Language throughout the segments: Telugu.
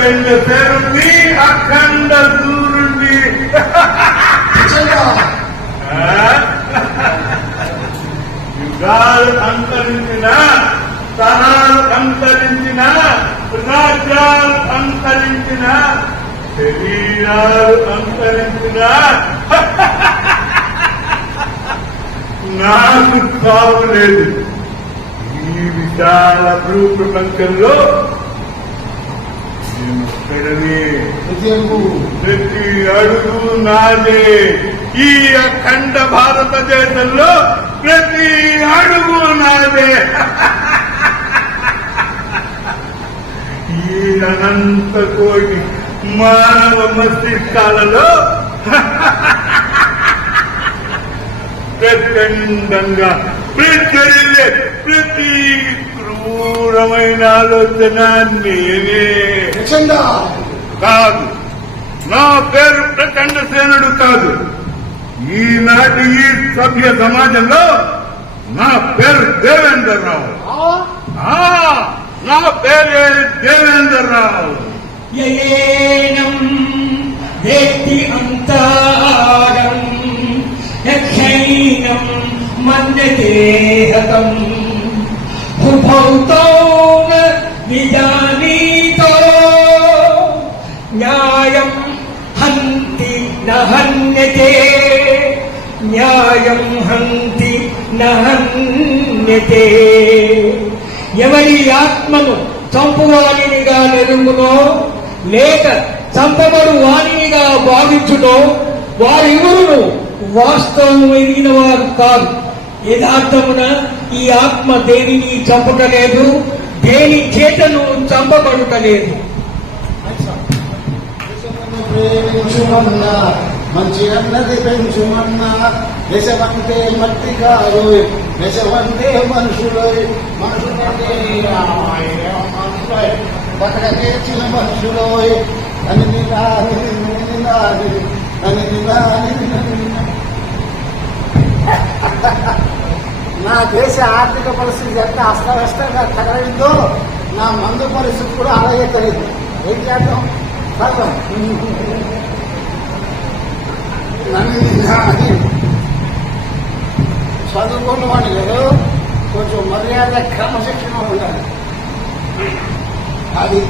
ప్రకండ శరుణ్ణి అఖండ సూర్యుణ్ణి యుగాలు అంతరించిన తరాలు అంతరించిన రాజ్యాలు అంతరించిన శరీరాలు అంతరించిన నాకు కావు లేదు. ఈ విశాల భూ ప్రపంచంలో ప్రతి అడుగు నాదే. ఈ అఖండ భారతదేశంలో ప్రతి అడుగు నాదే. ఈ అనంత కోటి మానవ మస్తిష్కాలలో ప్రచండంగా ప్రచరిల్లే ప్రతి క్రూరమైన ఆలోచన నేనే. కాదు. నా పేరు ప్రచండ సేనుడు కాదు. ఈనాటి ఈ సభ్య సమాజంలో నా పేరు దేవేందర్ రావు ఆ, ఆ, నా పేరే దేవేందర్ రావు వేత్తి అంతారం యక్షైనం మన్యతే హతం. న్యాయం హంతి నహన్యతే ఎవరి ఆత్మను చంపువాణినిగా నెరుగునో లేక చంపబడు వాణినిగా భావించునో వారిరువును వాస్తవం ఎదిగిన వారు కాదు. యథార్థమున ఈ ఆత్మ దేనిని చంపటలేదు దేని చేతను చంపబడుటలేదు. దేశమును మంచి అన్నది పెంచుమన్నా దేశమంటే మట్టి కాదు దేశమంటే మనుషులు మనుషులంటే మనుషులు బతక చేసిన మనుషులు అని నిలా అని నిలా నా దేశ ఆర్థిక పరిస్థితి ఎంత అస్తవ్యస్తంగా తగలడిందో నా మందు పరిస్థితి కూడా అలాగే తెలియదు ఏం చేద్దాం? చదవం నన్ను అని చదువుకున్న వాడు లేదు కొంచెం మర్యాద క్రమశిక్షణ ఉండాలి. అది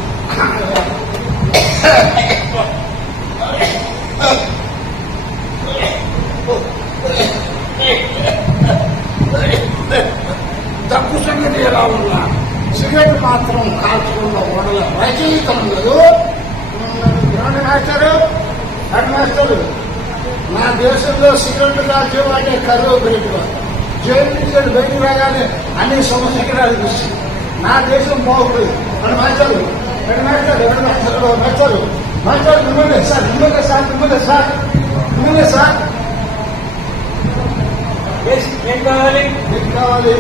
తప్పు సంగతి ఎలా ఉన్నా సిగరెట్ మాత్రం కాల్చుకున్న ఓడల రచయిత ఉండదు గ్రౌండ్ మాస్టర్ హెడ్ మాస్టర్. నా దేశంలో సిగరెట్ కాల్చే వాడే కరువు బయట జైలు నుంచి బయటకు రాగానే అన్ని సమస్యలు అనిపిస్తుంది నా దేశం బాగుంటుంది head master head master head master master master మిమ్మల్ని సార్ మిమ్మల్ని సార్ మిమ్మల్ని సార్ మిమ్మల్ని సార్. ఏం కావాలి? ఏం కావాలి?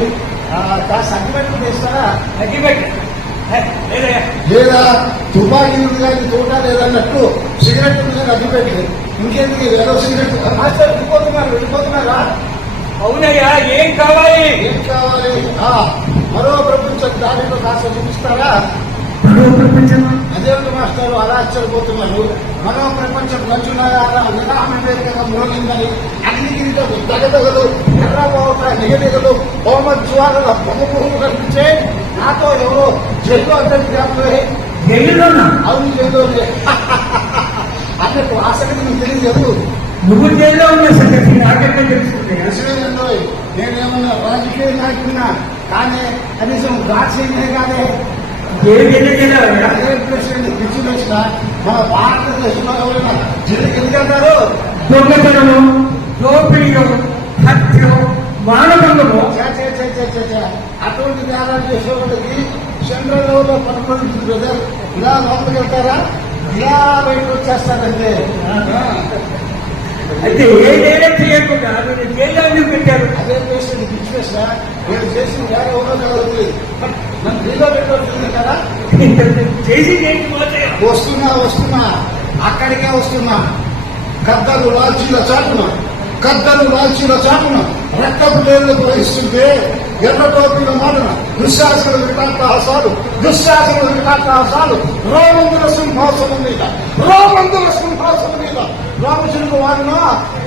అగ్గిపెట్టుకుని ఇస్తారా అగ్గిపెట్టు లేదా తుపాకీ ఉంది కానీ తోట లేదన్నట్టు సిగరెట్ ఉంది కానీ అగ్గిపెట్టి ఇంకెందుకు ఏదో సిగరెట్ మాస్టర్ వెళ్ళిపోతున్నారు వెళ్ళిపోతున్నారా? అవునయ్యా ఏం కావాలి? ఏం కావాలి? ఆ, మరో ప్రపంచం దారిలో కాస్త చూపిస్తారా? అదేమిటి మాస్టర్? అలా ఆశ్చర్యపోతున్నారు. మనో ప్రపంచం మంచులాగా నిరామేకంగా మూలిందని అగ్నిగిరితో తగదగలు ఎర్రబోట నిగదిగలు హోమ జ్వాలల పువ్వులు కనిపించే నాతో ఎవరో జైలు కాకపోయి జైలులోనా అవును లేదు అన్నట్టు ఆ సంగతి మీకు తెలియదు నువ్వు జైల్లో ఉన్న సంగతి నాకెక్కడ తెలుసుకున్నాయా విషయంలో నేనేమన్నా రాజకీయ నాయకున్నా కానీ కనీసం రాజకీయ కానీ ఏ పిచ్చి మన భారతదేశంలో ఎవరైనా ఎందుకంటారు దొంగతనము దోపిడీలు హత్యలు మానవంగము చే. అటువంటి నేరాలు చేసే వాళ్ళకి సెంట్రల్ లెవెల్లో పట్టుబడి బ్రదర్. ఇలా లోపలికి వెళ్తారా? ఇలా బయటకు వచ్చేస్తారంటే అయితే ఏ నేరం చేయకుండా జైల్లో పెట్టారు. అదే పేషెంట్ వేసిన వీళ్ళు చేసిన వేరే ఎవరో కలవుతుంది నన్ను నీలో పెట్టవచ్చు కదా? చేసి వస్తున్నా వస్తున్నా. అక్కడికే వస్తున్నా. కద్దరు లాల్చీల చాటున. గద్దలు రాల్చిన చాటున రక్తపు లేళ్ళకు వహిస్తుంటే ఎర్ర టోపీల మాటన దుశ్శాసన వికటాట్టహాసాలు దుశ్శాసన వికటాట్టహాసాలు రోమందుల సింహాసనం మీద రోమందుల సింహాసనం మీద. రామచంద్ర వారిన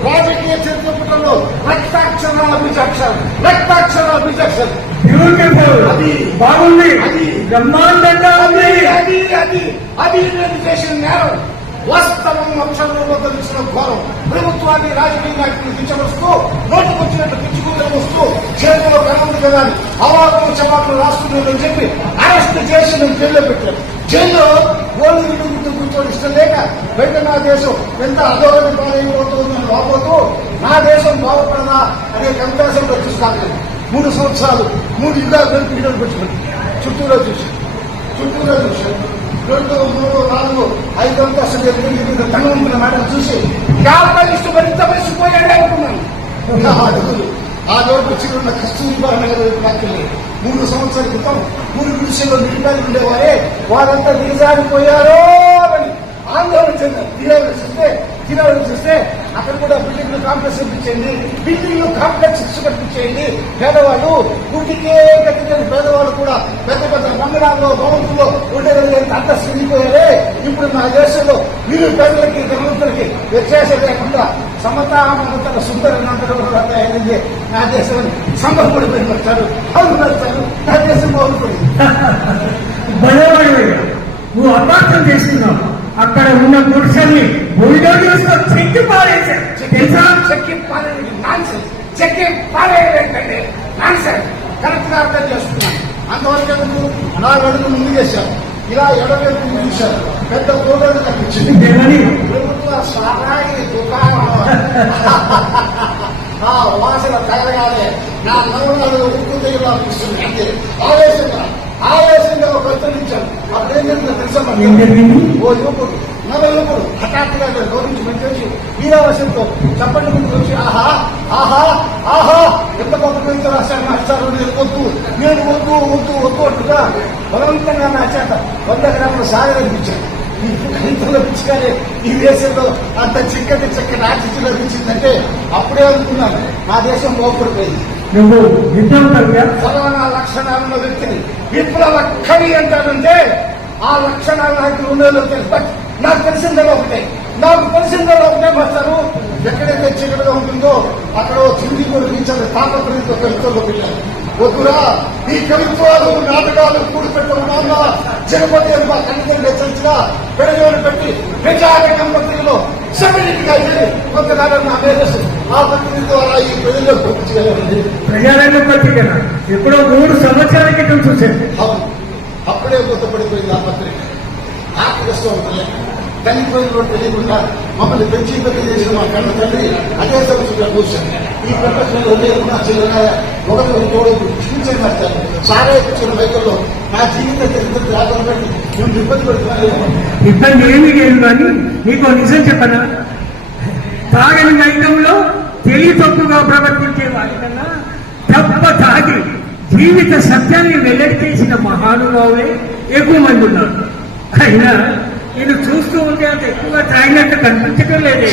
రాజకీయ చరిత్ర పుటంలో రక్తాక్షరాల బీజాక్షరం రక్తాక్షరాల బీజాక్షరం బ్యూటిఫుల్ అది బాగుంది. అది. బ్రహ్మాండంగా ఉంది. అది అది అది. నేను చేసిన నేరం. వాస్తవం అక్షరంలో తెలిసిన ఘోరం. ప్రభుత్వాన్ని రాజకీయ నాయకులు కించవరుస్తూ నోటుకొచ్చినట్టు పిచ్చుకుంటూ వస్తూ చేతిలో కనుగొంది కదా అవార్డు అవాకులు చవాకులు రాస్తున్నారని చెప్పి అరెస్ట్ చేసి నేను జైల్లో పెట్టాను జైల్లో ఓళ్ళు ఇల్లు కూర్చోని కూర్చొని ఇష్టం లేక వెంట నా దేశం ఎంత అధోగతి పాలైపోతుందని లోపలతో నా దేశం బాగుపడదా అనే కంపాసంలో చూస్తాను. మూడు సంవత్సరాలు మూడు యుగాలు కలిపి చుట్టూరా చూసి చుట్టూరా చూసి రెండు మూడు నాలుగు ఐదు అంతస్తులు ఎనిమిది ధనవంతుల మేడం చూసి యాభై ఇష్టపడి మరిచిపోయాడు అనుకున్నాను. నా అడుగులు ఆ రోడ్డు చిన్న కస్తూరిబా నగర్ వైపు మూడు సంవత్సరాల క్రితం మూడు గుడిసెలో నిలిపాలి ఉండేవారే వారంతా దిగజారిపోయారో అని ఆందోళన చెందారు. తీరాలు చూస్తే తీరాలు చూస్తే అక్కడ కూడా బిల్డింగ్లు కాంప్లెక్స్ కట్టించండి బిల్డింగ్లు కాంప్లెక్స్ కట్టించేయండి పేదవాళ్ళు గుడికే కట్టించండి పేదవాళ్ళు కూడా పెద్ద పెద్ద మందిరాల్లో భవంతుల్లో ఉండగలిగేంత అంత స్థితిపోయారే ఇప్పుడు నా దేశంలో వీరు పేదలకి ధనవంతులకి వ్యత్యాసం లేకుండా సమతా మమతల సుందర అయింది నా దేశం సంబరపడిపోయి వచ్చారు అవును వచ్చారు నా దేశం బాగుపడింది. నువ్వు అపార్థం చేస్తున్నావు అక్కడ ఉన్న పురుషుల్ని బుల్డోజర్స్తో చెక్కి పారేశారు. తెలుసా? చెక్కి పారేది నాన్సెన్స్ చెక్కి పారేయండి నాన్సెన్స్ కరెక్ట్గా అర్థం చేస్తున్నాను అంతవరకు ఎందుకు నాలుగు ముందు చేశారు ఇలా ఎడవైపు చూశారు పెద్ద గోడలు కనిపించింది. ప్రభుత్వ సారాయి దుకాణం. ఆ వాసన తగలగానే నా ఉప్పు తెగులు అనిపిస్తుంది అంతే ఆవేశంగా. ఆవేశంగా ఒక హెచ్చరించాను అప్పుడేం జరిగిందో తెలుసా? ఏం జరిగింది? ఓ యువకుడు నవ యువకుడు హఠాత్తుగా గౌరవించి మంచి వీరావశంతో చప్పటి ముందుకు వచ్చి ఆహా ఆహా ఆహా ఎంత గొప్ప కవిత రాశారు నేను వద్దు నేను వద్దు వద్దు వద్దు అంటుగా బలవంతంగా నా చేత వంద గ్రాముల సాగరనిపించాను ఈ కవితలో పిచ్చుకారే ఈ దేశంలో అంత చిక్కటి చక్కటి ఆతిథ్యం లభించిందంటే అప్పుడే అనుకున్నాను. నా దేశం బాగుపడిపోయింది నువ్వు యుద్ధం ఫలానా లక్షణాలు ఉన్న వ్యక్తిని విప్లవ కవి అంటానంటే ఆ లక్షణాలు నాకు ఉండేలో తెలుసు. నాకు తెలిసిందలో ఒకటే. నాకు తెలిసిందలో ఒకటే మాస్టారు. ఎక్కడైతే చీకటిగా ఉంటుందో అక్కడ ఓ చింది కొరికించాలి తాపత్రయంతో కవిత్వంలో పెట్టారు వద్దురా ఈ కవిత్వాలు నాటకాలు కూడిపెట్టడం నాన్న జగపతి అని మా కన్నీళ్ళు హెచ్చరించగా పెడజోలు పెట్టి ప్రజారకం పత్రికలో సెమినిటీగా వెళ్ళి కొంతకాలం నా మేధస్సు ఆ పత్రిక ద్వారా ఈ ప్రజల్లో పంపించగలరండి ప్రజారంగ పత్రిక ఎప్పుడో మూడు సంవత్సరాల క్రితం చూశాను. అవును. అప్పుడే మూతపడిపోయింది ఆ పత్రిక. ఆకలిస్తూ ఉంటుంది చనిపోయిన తెలియకుండా మమ్మల్ని పెంచి పెద్ద చేసిన మా కన్న తండ్రి అదే సంవత్సరంగా కూర్చొని ఈ ప్రపంచంలో లేకుండా చిన్న ఒకరు తోడు చూసే చాలా సారా బైకుల్లో నా జీవిత చరిత్ర ఆధారం ఇబ్బంది పెడుతున్నాను ఇబ్బంది ఏమీ లేదు కానీ నీకు నిజం చెప్పనా? తాగని మైకంలో తెలివి తప్పుగా ప్రవర్తించే వారికన్నా తప్ప తాగి జీవిత సత్యాన్ని వెల్లడి చేసిన మహానుభావులే ఎక్కువ మంది ఉన్నారు. అయినా నేను చూస్తూ ఉంటే అంత ఎక్కువగా తాగినట్టు కనిపించడం లేదే.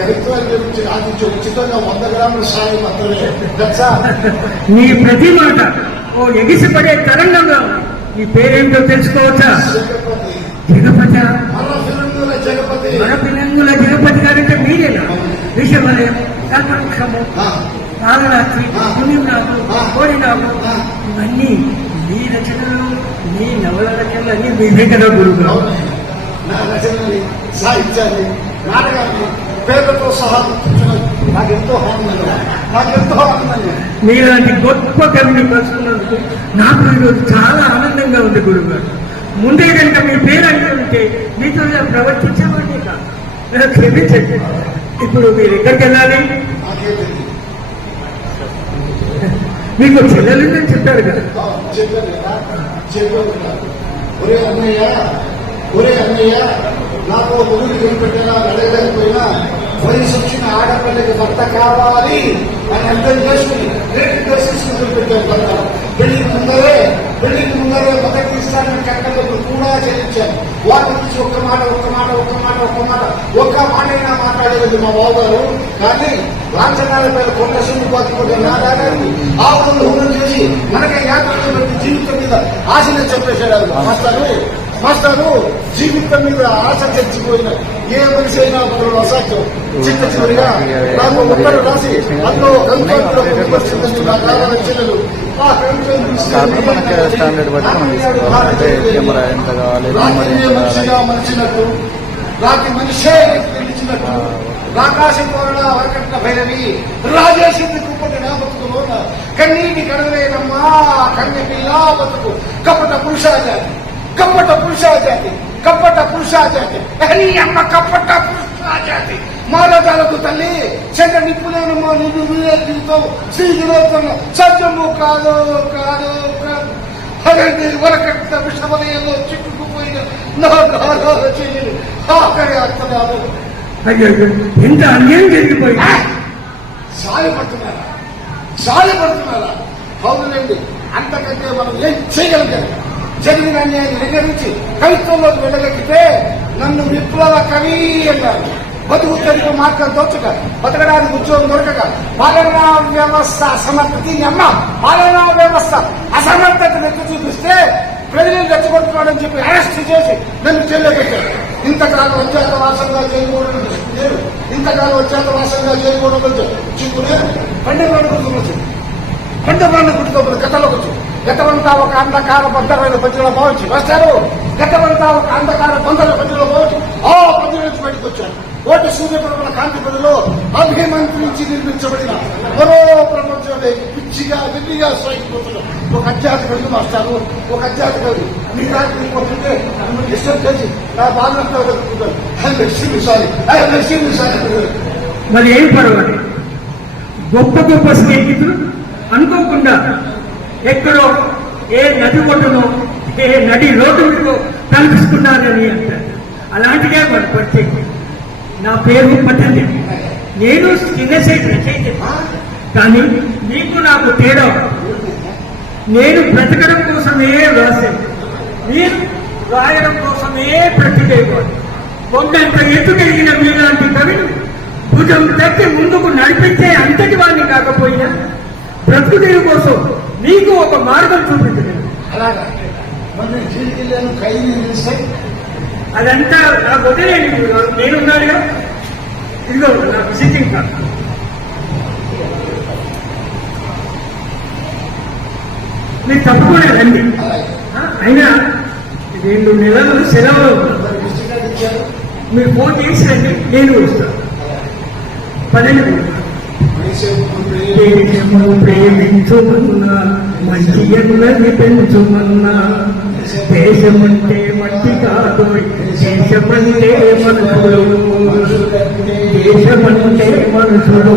కవిత్వాన్ని గురించి ఆశించి ఉచితంగా వంద గ్రాముల సాయం మాత్రమే. దట్సా నీ ప్రతి మాట ఓ ఎగిసిపడే తరంగంగా ఉంది. నీ పేరేంటో తెలుసుకోవచ్చా? జగపతి. జగపత? మన ఫిరంగుల జగపతి గారంటే మీరేనా? విషవలయం కల్పవృక్షము నాగరాత్రి ఆ. కోడినాగు ఆ. ఇవన్నీ మీ రచనలు మీ నవల రచనలు అన్ని మీవే కదా గురువు. నా రచనని సాహిత్యాన్ని నాటకాన్ని సహా గుర్తించడం నాకెంతో ఆనందంగా నాకెంతో ఆనందంగా మీలాంటి గొప్ప కవిని కలుసుకున్నందుకు నాకు ఈరోజు చాలా ఆనందంగా ఉంది గురువు గారు ముందే కనుక మీ పేరు అంటే ఉంటే మీతో ఇలా ప్రవర్తించేవాడిని కాదు. నాకు క్షమించండి. ఇప్పుడు మీరు ఎక్కడికి వెళ్ళాలి? నాకే మీకు చెల్లెలు చెప్పారు కదా. చెప్పాను కదా. ఒరే అన్నయ్య ఒరే అన్నయ్య నాకు ఒక ఊరికి కనిపెట్టారా అడగలేకపోయినా వయసు వచ్చిన ఆడపిల్లకి భర్త కావాలి అని అర్థం చేసుకుని రేటు బేసిస్ పెట్టారు భర్త. పెళ్ళి ముందరే బిల్డింగ్ ముందరే మొదటి ఇస్తానని కట్టలకు కూడా చెల్లించాను వాళ్ళ నుంచి ఒక్క మాట ఒక్క మాట ఒక్క మాట ఒక్క మాట ఒక్క మాట అయినా మాట్లాడలేదు మా బాబు గారు కానీ లాంఛనాల మీద కొండ సున్ని బతుకుంటే నా దాదాపు ఆవులను హునం చేసి మనకి యాత్రలో పెట్టి జీవితం మీద ఆశను చెప్పేశాడు. మాస్టారు మాస్టారు జీవితం మీద ఆశ చచ్చిపోయిన ఏ మనిషి అయినా ఒకరు అసాధ్యం. చిన్న చివరిగా నాకు ఉత్తరం రాసి అందులో నా కావాల చెల్లెలు స్టాండర్డ్ బట్టి మనం తీసుకోవాలి. అంటే కెమెరా ఎంత కావాలి మనిషిగా మలిచినట్టు రాత్రి మనిషే నిలిచినట్టు ఆకాశం కోరణ వరకట్ల భైరవి రాజేసింది కుప్పటి నా బతుకులో కన్నీటి కడలేనమ్మా కన్య పిల్ల బతుకు కపట పురుషాజాతి కపట పురుషాజాతి కపట పురుషాజాతి అని అమ్మ కపట పురుషాజాతి. మాలకాలకు తల్లి చెడ్డ నిప్పులేనమ్మా నిన్ను వీరే జీవితం శ్రీగిరోత్తం సత్యము కాదు కాదు కాదు అదండి వరకట్ట విషవలయంలో చిక్కుకుపోయిన నా గాలాల చెయ్యలు ఆఖరి అర్థనాలు అయ్యో ఎంత అన్యాయం జరిగిపోయింది సాయపడుతున్నారా? సాయపడుతున్నారా? అవునులేండి అంతకంటే మనం ఏం చేయగలిగాం? జరిగిన అన్యాయం నిగరించి కవిత్వంలోకి వెళ్ళగలిగితే నన్ను విప్లవ కవి అన్నారు. బతుకు తెరుగు మార్గం తోచక బతకడానికి ఉద్యోగం దొరకక పాలనా వ్యవస్థ అసమర్థతి అమ్మ పాలనా వ్యవస్థ అసమర్థత ఎత్తి చూపిస్తే ప్రజలు రెచ్చగొట్టుకోవడం చెప్పి అరెస్ట్ చేసి నన్ను జైల్లో పెట్టారు. ఇంతకాలం అత్యాతవాసంగా చేయకూడదు లేదు. ఇంతకాలం అత్యాతవాసంగా చేయకూడదు చిక్కు లేదు. పండుగ గుర్తుకొచ్చు పండుగలను గుర్తుకోబోదు గతంలోకి వచ్చు గతమంతా ఒక అంధకార బద్దమైన పద్ధతిలో పోవచ్చు. వస్తారు. గతమంతా ఒక అంధకార బంధల పద్ధతిలో పోవచ్చు. ఆ పద్ధతి నుంచి బయటకు వచ్చారు. ఓటు సూర్యప్రభల కాంతి పదిలో అభిమంత్రించి నిర్మించబడిన మరో ప్రపంచంలో పిచ్చిగా విధిగా సాగిపోతున్న ఒక అధ్యాత్మిక మాస్టారు ఒక అధ్యాత్మిక మీ దానికి పోతుంటే ఇష్టం చేసి నా బాధ వెతుకుంటాను ఐ ఎక్స్ట్రీమ్లీ మరి ఏం పర్వాలేదు. గొప్ప గొప్ప స్నేహితులు అనుకోకుండా ఎక్కడో ఏ నది ఒడ్డునో ఏ నడి రోడ్డులో కనిపిస్తున్నారని అంటారు. అలాంటిదే మన పరిచయం నా పేరు పట్టండి నేను చిన్నసేపు రచయిత. కానీ మీకు నాకు తేడా. నేను బ్రతకడం కోసమే రాశాను. మీరు రాయడం కోసమే ప్రతిదేవాడు కొండంత ఎత్తు కలిగిన మీలాంటి కవిని భుజం తట్టి ముందుకు నడిపించే అంతటి వాడిని కాకపోయినా బ్రతుకుదేవి కోసం మీకు ఒక మార్గం చూపించలేదు. అలాగా. అదంతా నాకు వదిలేండి మీరు. నేనున్నానుగా ఇదిగో నా విజిటింగ్ కార్డ్. మీరు తప్పకుండా రండి. అయినా రెండు నెలలు సెలవులు మీరు ఫోన్ చేసిరండి నేను వస్తాను. పన్నెండు దేశము ప్రేమించుమన్నా మంచి ఎన్నది పెంచుమన్నా. దేశమంటే మట్టి కాదు దేశమంటే మనుషులు. దేశమంటే మనుషులు.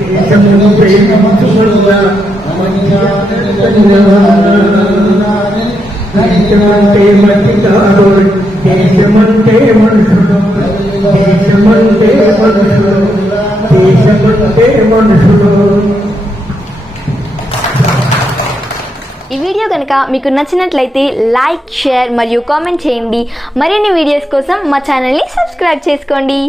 దేశము ప్రేమించుమన్నా దేశమంటే మట్టి కాదు దేశమంటే మనుషులు దేశమంటే మనుషులు దేశమంటే మనుషులు ఈ వీడియో కనుక మీకు నచ్చినట్లయితే లైక్ షేర్ మరియు కామెంట్ చేయండి. మరిన్ని వీడియోస్ కోసం మా ఛానల్ని సబ్స్క్రైబ్ చేసుకోండి.